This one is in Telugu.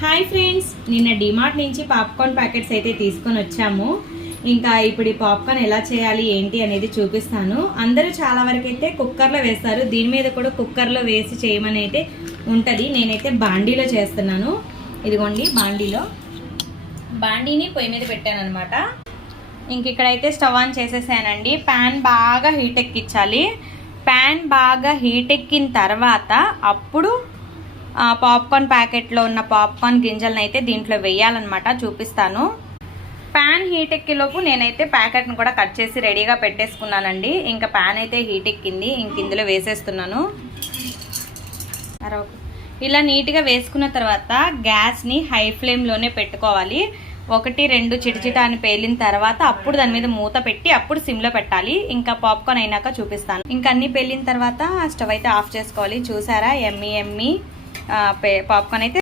హాయ్ ఫ్రెండ్స్, నిన్న డిమార్ట్ నుంచి పాప్కార్న్ ప్యాకెట్స్ అయితే తీసుకొని వచ్చాము. ఇంకా ఇప్పుడు ఈ పాప్కార్న్ ఎలా చేయాలి ఏంటి అనేది చూపిస్తాను. అందరూ చాలా వరకు అయితే కుక్కర్లో వేస్తారు. దీని మీద కూడా కుక్కర్లో వేసి చేయమని అయితే ఉంటుంది. నేనైతే బాండీలో చేస్తున్నాను. ఇదిగోండి బాండీని పొయ్యి మీద పెట్టాను అనమాట. ఇంక ఇక్కడైతే స్టవ్ ఆన్ చేసేసానండి. ప్యాన్ బాగా హీట్ ఎక్కించాలి. ప్యాన్ బాగా హీట్ ఎక్కిన తర్వాత అప్పుడు పాప్కార్న్ ప్యాకెట్లో ఉన్న పాప్కార్న్ గింజలను అయితే దీంట్లో వేయాలన్నమాట. చూపిస్తాను. ప్యాన్ హీట్ ఎక్కేలోపు నేనైతే ప్యాకెట్ని కూడా కట్ చేసి రెడీగా పెట్టేసుకున్నానండి. ఇంకా ప్యాన్ అయితే హీట్ ఎక్కింది. ఇంక ఇందులో వేసేస్తున్నాను. ఇలా నీట్గా వేసుకున్న తర్వాత గ్యాస్ని హై ఫ్లేమ్లోనే పెట్టుకోవాలి. 1-2 చిటిచిట అని పేలిన తర్వాత అప్పుడు దాని మీద మూత పెట్టి అప్పుడు సిమ్లో పెట్టాలి. ఇంకా పాప్కార్న్ అయినాక చూపిస్తాను. ఇంకా అన్నీ పేలిన తర్వాత స్టవ్ అయితే ఆఫ్ చేసుకోవాలి. చూసారా, ఎమ్మి పాప్కార్న్ అయితే